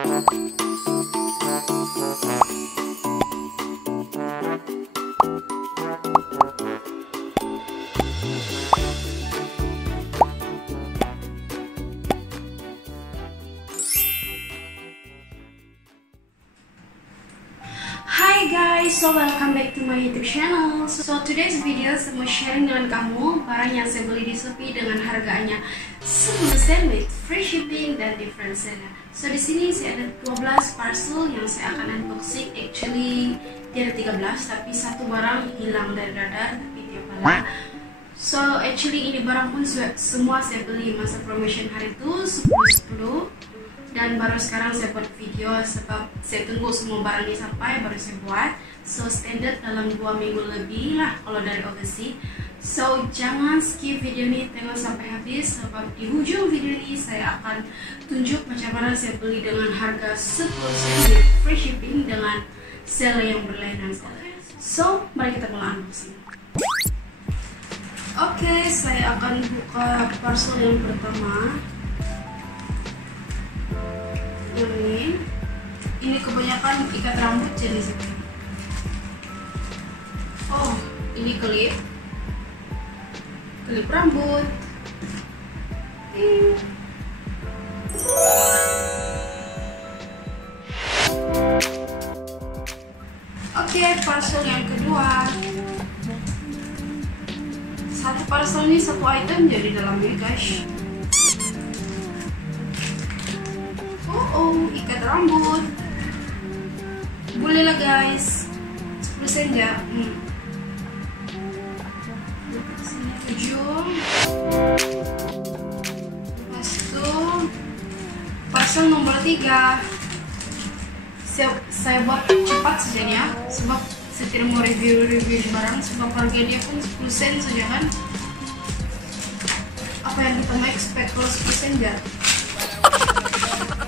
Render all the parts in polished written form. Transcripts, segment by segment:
Hi guys, so welcome back to my YouTube channel. So today's video saya mau sharing dengan kamu barang yang saya beli di Shopee dengan harganya 10% with free shipping dan different seller. So di sini saya ada 12 parcel yang saya akan unboxing. Actually dia ada 13 tapi satu barang hilang dari radar tapi tiap malam. So actually ini barang pun semua saya beli masa promotion hari itu 10-10. Dan baru sekarang saya buat video sebab saya tunggu semua barang ini sampai baru saya buat. So standard dalam 2 minggu lebih lah kalau dari overseas. So jangan skip video ini, tengok sampai habis sebab di ujung video ini saya akan tunjuk macam mana saya beli dengan harga 10% with free shipping dengan sale yang berlainan. So mari kita mulai unboxing. Oke, saya akan buka parcel yang pertama. Ini kebanyakan ikat rambut jenis ini. Oh, ini klip rambut. Oke, parcel yang kedua. Satu parcel ini satu item jadi dalamnya guys. Oh, ikat rambut. Boleh lah guys, 10% ya. Sini 7. Lepas itu parcel nomor 3. Saya buat cepat saja ya, sebab saya tidak mau review barang sebab harga dia pun 10% saja kan. Apa yang kita mau expect kalau 10% ya?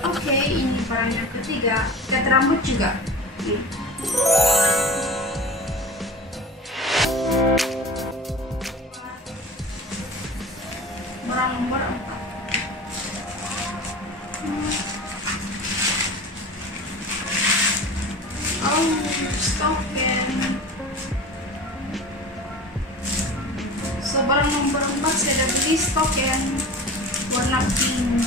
Oke, ini barang yang ketiga, ikat rambut juga. Barang nomor 4. Oh, stoken. So barang nomor 4 saya ada beli stoken warna pink.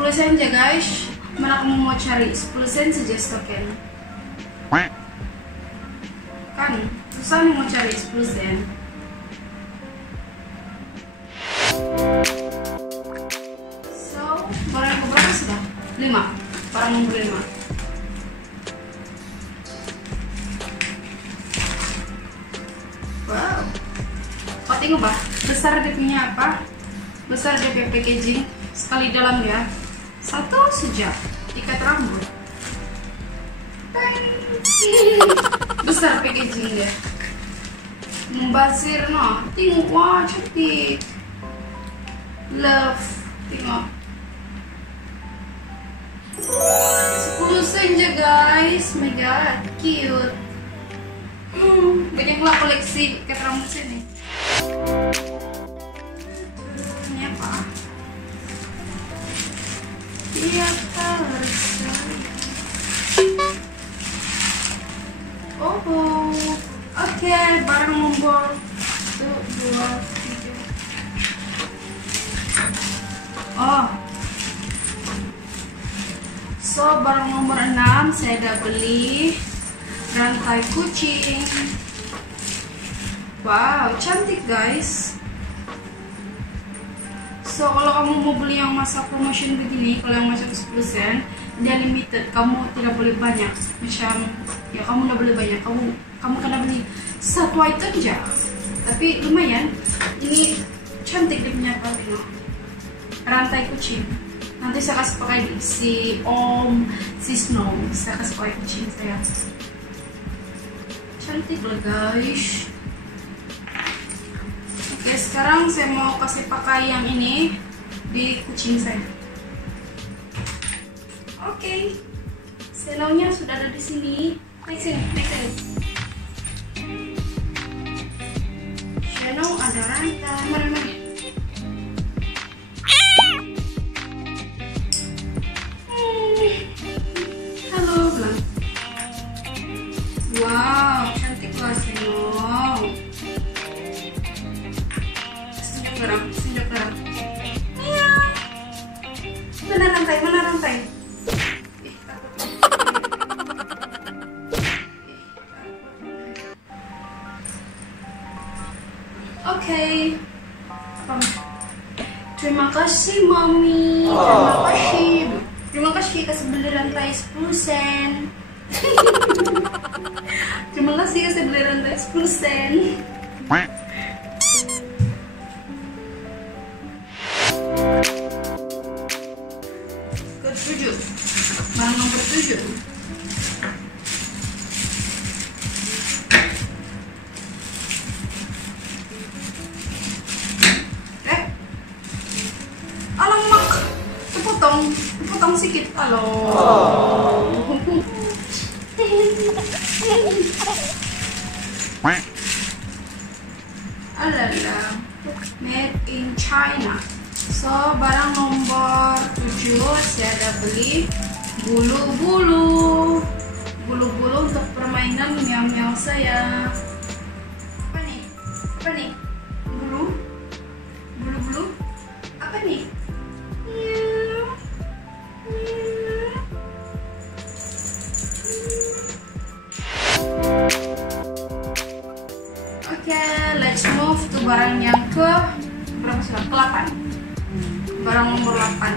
10% aja guys. Mana kamu mau cari 10% saja stoken? Kan susah nih mau cari 10%. So barang yang berapa sudah? 5. Barang nomor 5. Wow. Kau tengok bah, besar dia punya apa? Besar dia punya packaging. Sekali dalam ya. Satu saja ikat rambut. Besar packaging dia. Membazir no. Tengok, wah cantik. Love. Tengok. 10 saja guys. My god, cute. Banyaklah koleksi ikat rambut sini. Ini apa? Iya, oh, oke, barang nomor 1, 2, 3. Oh, so barang nomor 6 saya udah beli rantai kucing. Wow, cantik guys. So kalau kamu mau beli yang masa promotion begini, kalau yang masuk 10% dia limited, kamu tidak boleh banyak. Macam ya kamu tidak boleh banyak, kamu kena beli satu item aja. Tapi lumayan, ini cantik dia punya apa? Rantai kucing. Nanti saya kasih pakai si Om, si Snow, saya kasih pakai kucing saya. Cantik loh guys. Oke, sekarang saya mau kasih pakai yang ini di kucing saya. Oke, selaunya sudah ada di sini. Naik sini, naik sini. Channel ada rantai, mari. Terima kasih kasih beli rantai 10 sen. Terima kasih kasih beli rantai 10 sen. Ke-7, barang nomor 7. Alamak, dipotong sedikit. Halo. Alala, made in China. So barang nomor 7 saya ada beli bulu-bulu untuk permainan miau-miau saya. Apa nih? Bulu? Apa nih? Oke, let's move to barang yang ke berapa sudah? Ke-8. Barang nomor 8.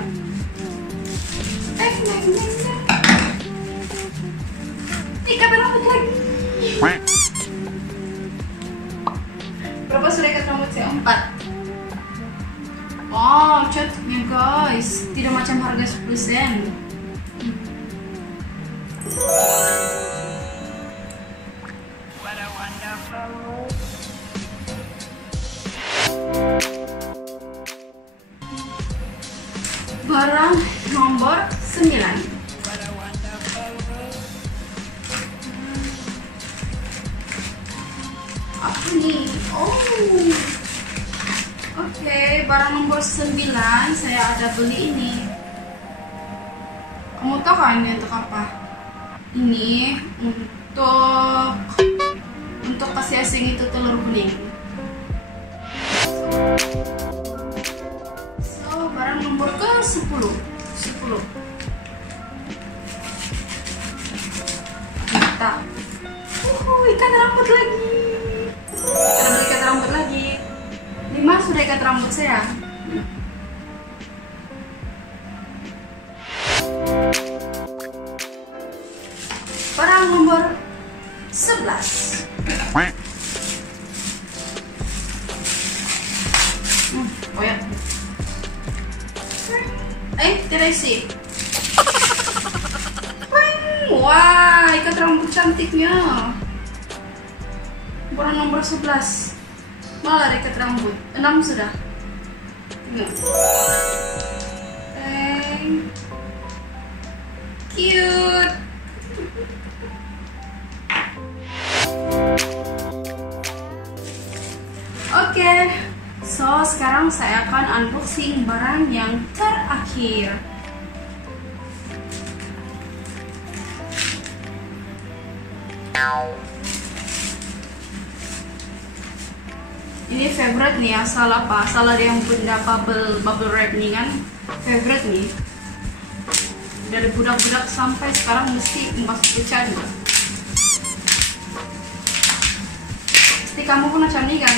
Ikat rambut lagi. Berapa sudah ikat rambut saya? 4. Oh, cantiknya guys. Tidak macam harga 10 sen. Barang nomor 9. Apa nih? Oh, oke, barang nomor 9 saya ada beli ini. Kamu tahu kan ini untuk apa? Ini untuk kasih asing itu telur bening. Barang nomor ke-10. Kita ikat rambut lagi. Ikat rambut lagi. 5 sudah ikat rambut saya. Barang nomor 11. Oh ya. Tidak isi. Wah, ikat rambut cantiknya. Barang nomor 11. Malah ikat rambut. 6 sudah. Cute. Oke. So, sekarang saya akan unboxing barang yang terakhir. Ini favorite nih, asal yang benda bubble wrap nih kan. Favorite nih. Dari budak-budak sampai sekarang mesti masuk ke cani. Pasti kamu pun cani kan?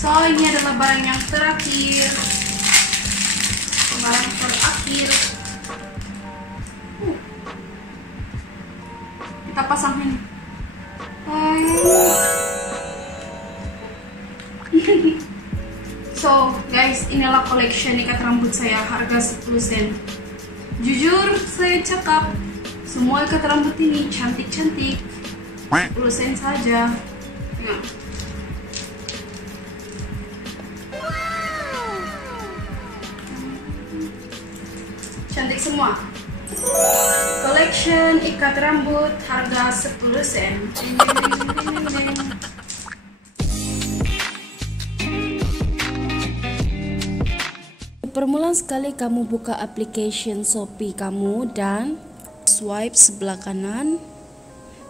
So, ini adalah barang yang terakhir. Kita pasang ini. So, guys, inilah collection ikat rambut saya, harga 10 sen. Jujur, saya cakap, semua ikat rambut ini cantik-cantik. 10 sen saja. Tengok. Cantik semua. Collection ikat rambut harga 10 sen. Permulaan sekali kamu buka application Shopee kamu dan swipe sebelah kanan.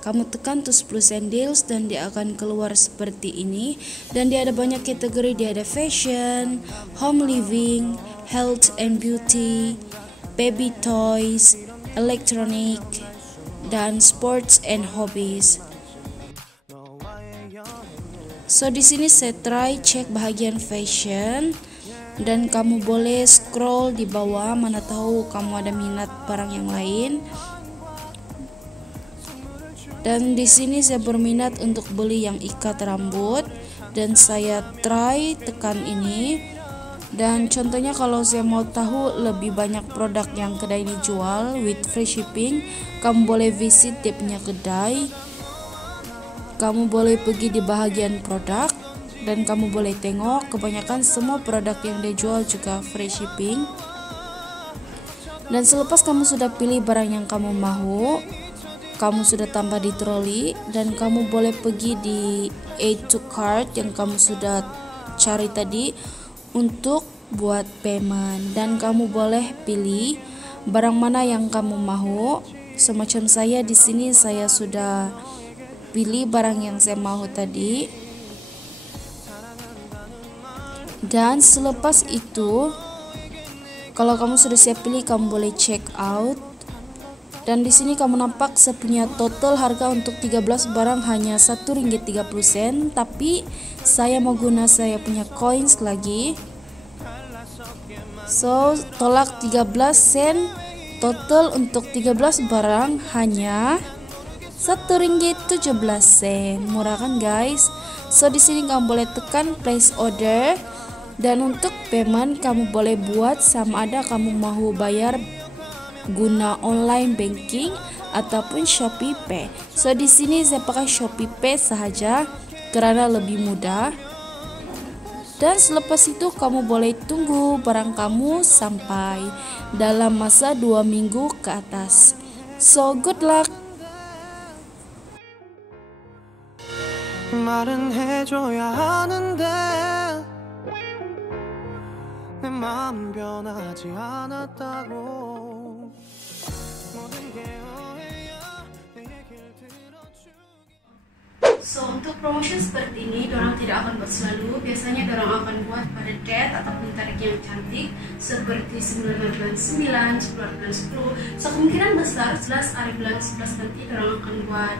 Kamu tekan tuh 10 sen deals dan dia akan keluar seperti ini. Dan dia ada banyak kategori, dia ada fashion, home living, health and beauty, baby toys, electronic, dan sports and hobbies. So di sini saya try cek bahagian fashion. dan kamu boleh scroll di bawah, mana tahu kamu ada minat barang yang lain. Dan di sini saya berminat untuk beli yang ikat rambut dan saya try tekan ini. Dan contohnya kalau saya mau tahu lebih banyak produk yang kedai ini jual with free shipping, kamu boleh visit dia punya kedai. Kamu boleh pergi di bahagian produk dan kamu boleh tengok kebanyakan semua produk yang dia jual juga free shipping. Dan selepas kamu sudah pilih barang yang kamu mau, kamu sudah tambah di troli dan kamu boleh pergi di add to cart yang kamu sudah cari tadi untuk buat payment, dan kamu boleh pilih barang mana yang kamu mau. Semacam saya di sini saya sudah pilih barang yang saya mau tadi. Dan selepas itu kalau kamu sudah siap pilih, kamu boleh check out. Dan di sini kamu nampak saya punya total harga untuk 13 barang hanya Rp1.30, tapi saya mau guna saya punya coins lagi. So tolak 13 sen, total untuk 13 barang hanya Rp1.17. Murah kan guys? So di sini kamu boleh tekan place order, dan untuk payment kamu boleh buat sama ada kamu mau bayar guna online banking ataupun Shopee Pay. So di sini saya pakai Shopee Pay sahaja karena lebih mudah. Dan selepas itu kamu boleh tunggu barang kamu sampai dalam masa 2 minggu ke atas. So good luck. 말은 해줘야 하는데 내 마음 변하지 않았다고 모든 게 오해야 내 얘기를 들어주기. So untuk promotion seperti ini, dorang tidak akan buat selalu. Biasanya dorang akan buat pada date ataupun tarik yang cantik seperti 9 bulan 9, 10 bulan 10. So kemungkinan besar 11 hari bulan 11 nanti dorang akan buat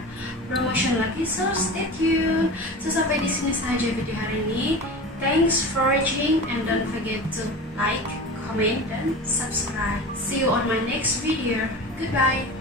promotion lagi. So stay tuned. So sampai di sini saja video hari ini. Thanks for watching and don't forget to like, comment, dan subscribe. See you on my next video. Goodbye.